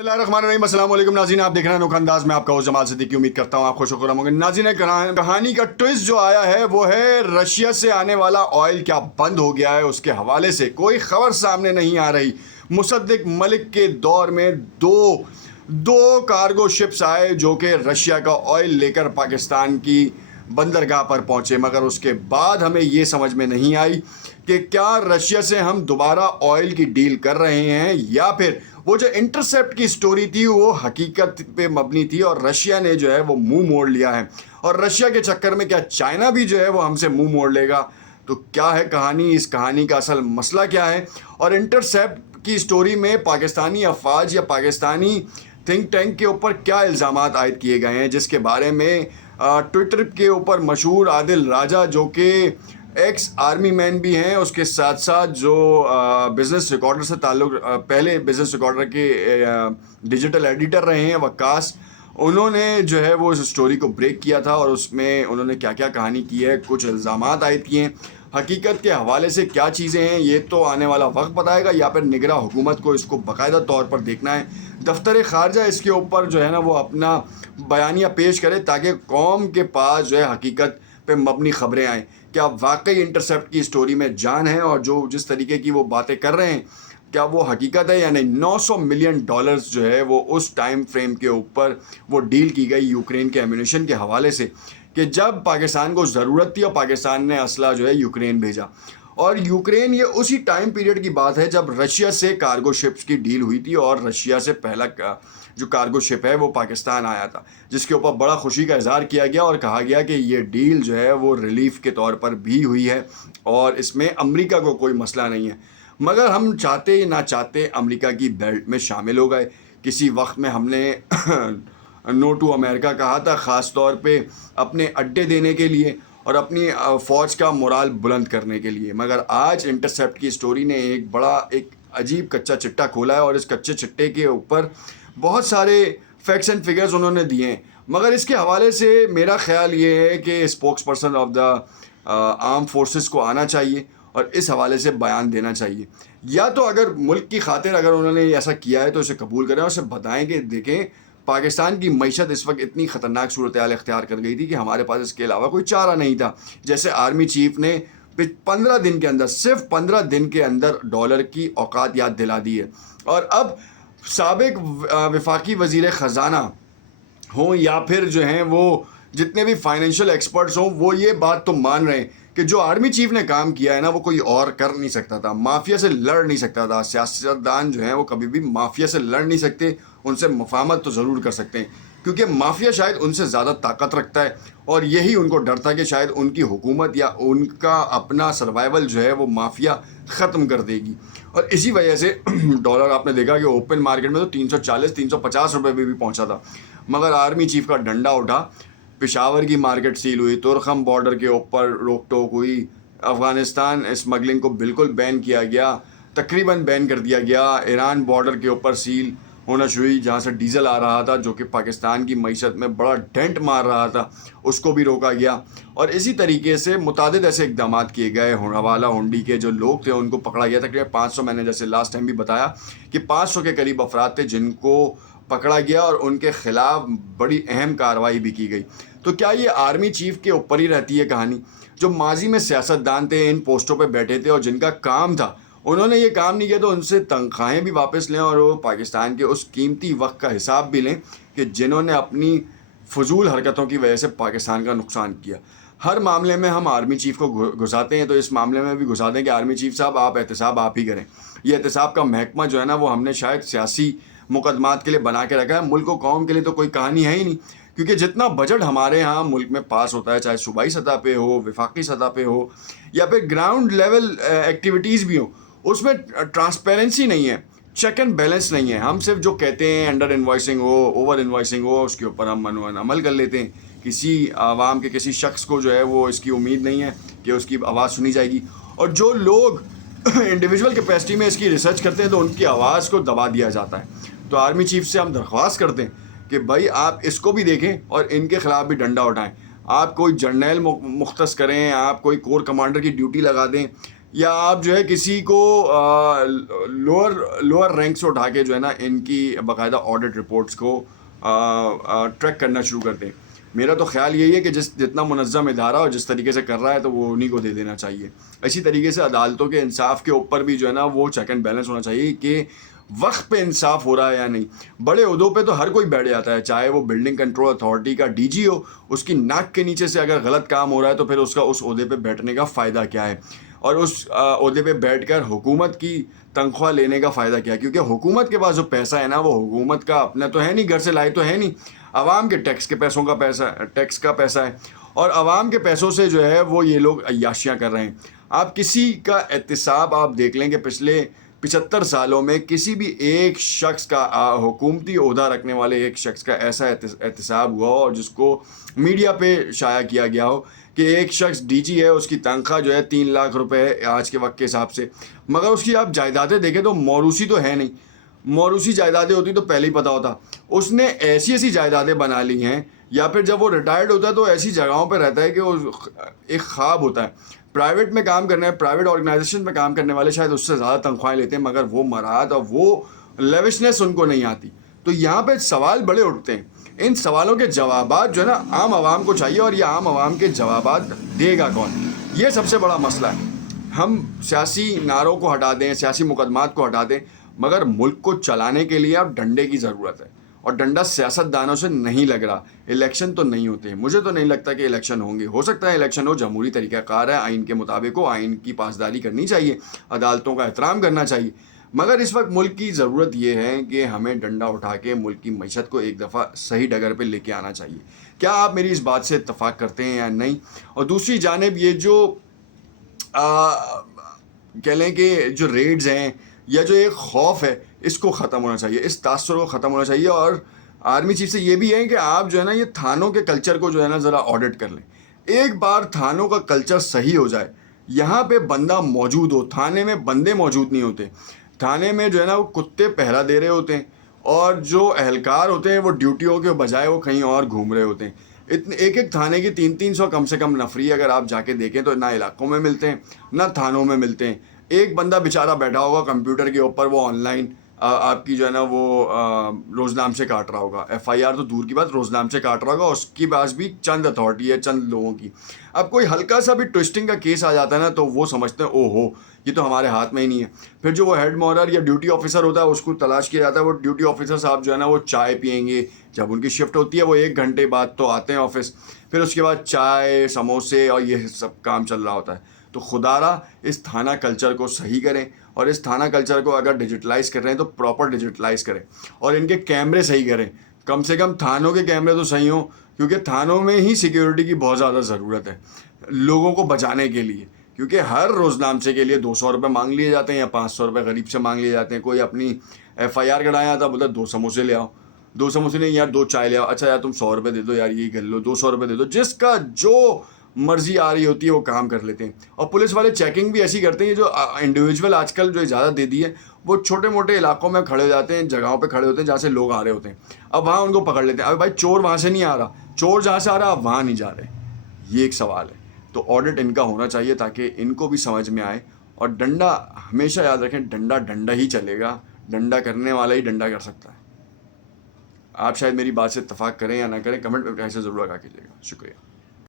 بسم اللہ الرحمن الرحیم، السلام علیکم ناظرین، آپ دیکھ رہے ہیں انوکھا انداز میں، آپ کا ہوسٹ جمال صدیقی۔ امید کرتا ہوں آپ خوش و خرم ہوں گے۔ ناظرین، کہانی کا ٹوئسٹ جو آیا ہے وہ ہے رشیا سے آنے والا آئل کیا بند ہو گیا ہے، اس کے حوالے سے کوئی خبر سامنے نہیں آ رہی۔ مصدق ملک کے دور میں دو کارگو شپس آئے جو کہ رشیا کا آئل لے کر پاکستان کی بندرگاہ پر پہنچے، مگر اس کے بعد ہمیں یہ سمجھ میں نہیں آئی کہ کیا رشیا سے ہم دوبارہ آئل کی ڈیل کر رہے ہیں یا پھر وہ جو انٹرسیپٹ کی سٹوری تھی وہ حقیقت پہ مبنی تھی اور رشیا نے جو ہے وہ منہ موڑ لیا ہے، اور رشیا کے چکر میں کیا چائنا بھی جو ہے وہ ہم سے منہ موڑ لے گا؟ تو کیا ہے کہانی، اس کہانی کا اصل مسئلہ کیا ہے، اور انٹرسیپٹ کی سٹوری میں پاکستانی افواج یا پاکستانی تھنک ٹینک کے اوپر کیا الزامات عائد کیے گئے ہیں، جس کے بارے میں ٹویٹر کے اوپر مشہور عادل راجہ جو کہ ایکس آرمی مین بھی ہیں، اس کے ساتھ ساتھ جو بزنس ریکارڈر سے تعلق پہلے بزنس ریکارڈر کے ڈیجیٹل ایڈیٹر رہے ہیں وقاص، انہوں نے جو ہے وہ اس سٹوری کو بریک کیا تھا، اور اس میں انہوں نے کیا کیا کہانی کی ہے، کچھ الزامات عائد کیے ہیں، حقیقت کے حوالے سے کیا چیزیں ہیں یہ تو آنے والا وقت بتائے گا، یا پھر نگراں حکومت کو اس کو باقاعدہ طور پر دیکھنا ہے، دفتر خارجہ اس کے اوپر جو ہے نا وہ اپنا بیانیہ پیش کرے تاکہ قوم کے پاس جو ہے حقیقت پہ مبنی خبریں آئیں۔ کیا واقعی انٹرسیپٹ کی سٹوری میں جان ہے، اور جو جس طریقے کی وہ باتیں کر رہے ہیں کیا وہ حقیقت ہے یا نہیں؟ $900 ملین جو ہے وہ اس ٹائم فریم کے اوپر وہ ڈیل کی گئی یوکرین کے ایمونیشن کے حوالے سے، کہ جب پاکستان کو ضرورت تھی اور پاکستان نے اسلحہ جو ہے یوکرین بھیجا، اور یوکرین یہ اسی ٹائم پیریڈ کی بات ہے جب رشیا سے کارگو شپس کی ڈیل ہوئی تھی، اور رشیا سے پہلا جو کارگو شپ ہے وہ پاکستان آیا تھا، جس کے اوپر بڑا خوشی کا اظہار کیا گیا اور کہا گیا کہ یہ ڈیل جو ہے وہ ریلیف کے طور پر بھی ہوئی ہے اور اس میں امریکہ کو کوئی مسئلہ نہیں ہے، مگر ہم چاہتے یا نہ چاہتے امریکہ کی بیلٹ میں شامل ہو گئے۔ کسی وقت میں ہم نے نو ٹو امریکہ کہا تھا، خاص طور پہ اپنے اڈے دینے کے لیے اور اپنی فوج کا مورال بلند کرنے کے لیے، مگر آج انٹرسیپٹ کی سٹوری نے ایک عجیب کچا چٹا کھولا ہے، اور اس کچے چٹے کے اوپر بہت سارے فیکٹس اینڈ فگرز انہوں نے دیے ہیں، مگر اس کے حوالے سے میرا خیال یہ ہے کہ spokes person of the arm forces کو آنا چاہیے اور اس حوالے سے بیان دینا چاہیے، یا تو اگر ملک کی خاطر اگر انہوں نے ایسا کیا ہے تو اسے قبول کریں اور اسے بتائیں کہ دیکھیں پاکستان کی معیشت اس وقت اتنی خطرناک صورتحال اختیار کر گئی تھی کہ ہمارے پاس اس کے علاوہ کوئی چارہ نہیں تھا، جیسے آرمی چیف نے 15 دن کے اندر، صرف 15 دن کے اندر ڈالر کی اوقات یاد دلا دی ہے، اور اب سابق وفاقی وزیر خزانہ ہوں یا پھر جو ہیں وہ جتنے بھی فائنینشیل ایکسپرٹس ہوں، وہ یہ بات تو مان رہے ہیں کہ جو آرمی چیف نے کام کیا ہے نا وہ کوئی اور کر نہیں سکتا تھا، مافیا سے لڑ نہیں سکتا تھا، سیاستدان جو ہیں وہ کبھی بھی مافیا سے لڑ نہیں سکتے، ان سے مفاہمت تو ضرور کر سکتے ہیں، کیونکہ مافیا شاید ان سے زیادہ طاقت رکھتا ہے، اور یہی ان کو ڈر تھا کہ شاید ان کی حکومت یا ان کا اپنا سروائیول جو ہے وہ مافیا ختم کر دے گی، اور اسی وجہ سے ڈالر آپ نے دیکھا کہ اوپن مارکیٹ میں تو 340 350 روپے پہ بھی پہنچا تھا، مگر آرمی چیف کا ڈنڈا اٹھا، پشاور کی مارکیٹ سیل ہوئی، تورخم بارڈر کے اوپر روک ٹوک ہوئی، افغانستان اسمگلنگ کو بالکل بین کیا گیا، تقریباً بین کر دیا گیا، ایران بارڈر کے اوپر سیل ہونا شروع ہوئی جہاں سے ڈیزل آ رہا تھا جو کہ پاکستان کی معیشت میں بڑا ڈینٹ مار رہا تھا، اس کو بھی روکا گیا، اور اسی طریقے سے متعدد ایسے اقدامات کیے گئے، حوالہ ہنڈی کے جو لوگ تھے ان کو پکڑا گیا، تقریباً 500، میں نے جیسے لاسٹ ٹائم بھی بتایا کہ 500 کے قریب افراد تھے جن کو پکڑا گیا اور ان کے خلاف بڑی اہم کارروائی بھی کی گئی۔ تو کیا یہ آرمی چیف کے اوپر ہی رہتی ہے کہانی؟ جو ماضی میں سیاستدان تھے، ان پوسٹوں پہ بیٹھے تھے اور جن کا کام تھا انہوں نے یہ کام نہیں کیا تو ان سے تنخواہیں بھی واپس لیں اور وہ پاکستان کے اس قیمتی وقت کا حساب بھی لیں کہ جنہوں نے اپنی فضول حرکتوں کی وجہ سے پاکستان کا نقصان کیا۔ ہر معاملے میں ہم آرمی چیف کو گھساتے ہیں تو اس معاملے میں بھی گھسا دیں کہ آرمی چیف صاحب آپ احتساب آپ ہی کریں۔ یہ احتساب کا محکمہ جو ہے نا وہ ہم نے شاید سیاسی مقدمات کے لیے بنا کے رکھا ہے، ملک و قوم کے لیے تو کوئی کہانی ہے ہی نہیں، کیونکہ جتنا بجٹ ہمارے ہاں ملک میں پاس ہوتا ہے، چاہے صوبائی سطح پہ ہو، وفاقی سطح پہ ہو، یا پھر گراؤنڈ لیول ایکٹیویٹیز بھی ہوں، اس میں ٹرانسپیرنسی نہیں ہے، چیک اینڈ بیلنس نہیں ہے، ہم صرف جو کہتے ہیں انڈر انوائسنگ ہو، اوور انوائسنگ ہو، اس کے اوپر ہم عمل کر لیتے ہیں، کسی عوام کے کسی شخص کو جو ہے وہ اس کی امید نہیں ہے کہ اس کی آواز سنی جائے گی، اور جو لوگ انڈیویجول کیپیسٹی میں اس کی ریسرچ کرتے ہیں تو ان کی آواز کو دبا دیا جاتا ہے۔ تو آرمی چیف سے ہم درخواست کرتے ہیں کہ بھائی آپ اس کو بھی دیکھیں اور ان کے خلاف بھی ڈنڈا اٹھائیں، آپ کوئی جرنیل مختص کریں، آپ کوئی کور کمانڈر کی ڈیوٹی لگا دیں، یا آپ جو ہے کسی کو لوور رینک سے اٹھا کے جو ہے نا ان کی باقاعدہ آڈٹ رپورٹس کو ٹریک کرنا شروع کر دیں. میرا تو خیال یہی ہے کہ جتنا منظم ادارہ اور جس طریقے سے کر رہا ہے تو وہ انہیں کو دے دینا چاہیے. اسی طریقے سے عدالتوں کے انصاف کے اوپر بھی جو ہے نا وہ چیک اینڈ بیلنس ہونا چاہیے کہ وقت پہ انصاف ہو رہا ہے یا نہیں. بڑے عہدوں پہ تو ہر کوئی بیٹھ جاتا ہے, چاہے وہ بلڈنگ کنٹرول اتھارٹی کا ڈی جی ہو, اس کی ناک کے نیچے سے اگر غلط کام ہو رہا ہے تو پھر اس کا اس عہدے پہ بیٹھنے کا فائدہ کیا ہے, اور اس عہدے پہ بیٹھ کر حکومت کی تنخواہ لینے کا فائدہ کیا ہے. کیونکہ حکومت کے پاس جو پیسہ ہے نا وہ حکومت کا اپنا تو ہے نہیں, گھر سے لائے تو ہے نہیں, عوام کے ٹیکس کے پیسوں کا پیسہ, ٹیکس کا پیسہ ہے, اور عوام کے پیسوں سے جو ہے وہ یہ لوگ عیاشیاں کر رہے ہیں. آپ کسی کا احتساب آپ دیکھ لیں کہ پچھلے 75 سالوں میں کسی بھی ایک شخص کا, حکومتی عہدہ رکھنے والے ایک شخص کا ایسا احتساب ہوا ہو اور جس کو میڈیا پہ شائع کیا گیا ہو کہ ایک شخص ڈی جی ہے, اس کی تنخواہ جو ہے 3 لاکھ روپے ہے آج کے وقت کے حساب سے, مگر اس کی آپ جائیدادیں دیکھیں تو موروثی تو ہے نہیں. موروثی جائیدادیں ہوتی تو پہلے ہی پتہ ہوتا. اس نے ایسی جائیدادیں بنا لی ہیں, یا پھر جب وہ ریٹائرڈ ہوتا ہے تو ایسی جگہوں پہ رہتا ہے کہ وہ ایک خواب ہوتا ہے. پرائیویٹ میں کام کرنے, پرائیویٹ آرگنائزیشن میں کام کرنے والے شاید اس سے زیادہ تنخواہیں لیتے ہیں, مگر وہ مراد اور وہ لیوشنس ان کو نہیں آتی. تو یہاں پہ سوال بڑے اٹھتے ہیں. ان سوالوں کے جوابات جو ہے نا عام عوام کو چاہیے, اور یہ عام عوام کے جوابات دے گا کون, یہ سب سے بڑا مسئلہ ہے. ہم سیاسی نعروں کو ہٹا دیں, سیاسی مقدمات کو ہٹا دیں, مگر ملک کو چلانے کے لیے اب ڈنڈے کی ضرورت ہے, اور ڈنڈا سیاست دانوں سے نہیں لگ رہا. الیکشن تو نہیں ہوتے, مجھے تو نہیں لگتا کہ الیکشن ہوں گے. ہو سکتا ہے الیکشن ہو, جمہوری طریقہ کار ہے, آئین کے مطابق ہو, آئین کی پاسداری کرنی چاہیے, عدالتوں کا احترام کرنا چاہیے. مگر اس وقت ملک کی ضرورت یہ ہے کہ ہمیں ڈنڈا اٹھا کے ملک کی معیشت کو ایک دفعہ صحیح ڈگر پہ لے کے آنا چاہیے. کیا آپ میری اس بات سے اتفاق کرتے ہیں یا نہیں؟ اور دوسری جانب یہ جو کہہ لیں کہ جو ریڈز ہیں یا جو ایک خوف ہے, اس کو ختم ہونا چاہیے, اس تاثر کو ختم ہونا چاہیے. اور آرمی چیف سے یہ بھی ہے کہ آپ جو ہے نا یہ تھانوں کے کلچر کو جو ہے نا ذرا آڈٹ کر لیں. ایک بار تھانوں کا کلچر صحیح ہو جائے, یہاں پہ بندہ موجود ہو, تھانے میں بندے موجود نہیں ہوتے, تھانے میں جو ہے نا وہ کتے پہرا دے رہے ہوتے ہیں, اور جو اہلکار ہوتے ہیں وہ ڈیوٹیوں کے بجائے وہ کہیں اور گھوم رہے ہوتے ہیں. ایک تھانے کی 300 کم سے کم نفری اگر آپ جا کے دیکھیں تو نہ علاقوں میں ملتے ہیں نہ تھانوں میں ملتے ہیں. ایک بندہ بیچارہ بیٹھا ہوگا کمپیوٹر کے اوپر, وہ آن لائن آپ کی جو ہے نا وہ روزنامے سے کاٹ رہا ہوگا. ایف آئی آر تو دور کی بات, روزنامے سے کاٹ رہا ہوگا, اس کے پاس بھی چند اتھارٹی ہے, چند لوگوں کی. اب کوئی ہلکا سا بھی ٹوسٹنگ کا کیس آ جاتا ہے نا تو وہ سمجھتے ہیں او ہو یہ تو ہمارے ہاتھ میں ہی نہیں ہے. پھر جو وہ ہیڈ مورر یا ڈیوٹی آفیسر ہوتا ہے اس کو تلاش کیا جاتا ہے. وہ ڈیوٹی آفیسر صاحب جو ہے نا وہ چائے پئیں گے, جب ان کی شفٹ ہوتی ہے وہ 1 گھنٹے بعد تو آتے ہیں آفس, پھر اس کے بعد چائے سموسے اور یہ سب کام چل رہا ہوتا ہے. تو خدا را اس تھانہ کلچر کو صحیح کریں, اور اس تھانہ کلچر کو اگر ڈیجیٹلائز کر رہے ہیں تو پراپر ڈیجیٹلائز کریں, اور ان کے کیمرے صحیح کریں. کم سے کم تھانوں کے کیمرے تو صحیح ہوں, کیونکہ تھانوں میں ہی سیکیورٹی کی بہت زیادہ ضرورت ہے لوگوں کو بچانے کے لیے. کیونکہ ہر روزنامچے کے لیے 200 روپے مانگ لیے جاتے ہیں یا 500 روپے غریب سے مانگ لیے جاتے ہیں. کوئی اپنی ایف آئی آر کرایا تھا, بولتا 2 سموسے لے آؤ, 2 سموسے نہیں یار 2 چائے لے آؤ, اچھا یار تم 100 روپے دے دو, یار یہ کر لو 200 روپے دے دو. جس کا جو مرضی آ رہی ہوتی ہے وہ کام کر لیتے ہیں. اور پولیس والے چیکنگ بھی ایسی کرتے ہیں, جو انڈیویجول آج کل جو اجازت دے دی ہے وہ چھوٹے موٹے علاقوں میں کھڑے ہو جاتے ہیں, جگہوں پہ کھڑے ہوتے ہیں جہاں سے لوگ آ رہے ہوتے ہیں. اب وہاں ان کو پکڑ لیتے ہیں. اب بھائی چور وہاں سے نہیں آ رہا, چور جہاں سے آ رہا آپ وہاں نہیں جا رہے. یہ ایک سوال ہے. تو آڈٹ ان کا ہونا چاہیے تاکہ ان کو بھی سمجھ میں آئے. اور ڈنڈا ہمیشہ یاد رکھیں, ڈنڈا ہی چلے گا, ڈنڈا کرنے والا ہی ڈنڈا کر سکتا ہے. آپ شاید میری بات سے اتفاق کریں یا نہ کریں, کمنٹ میں ایسے ضرور لگا کیجیے گا. شکریہ.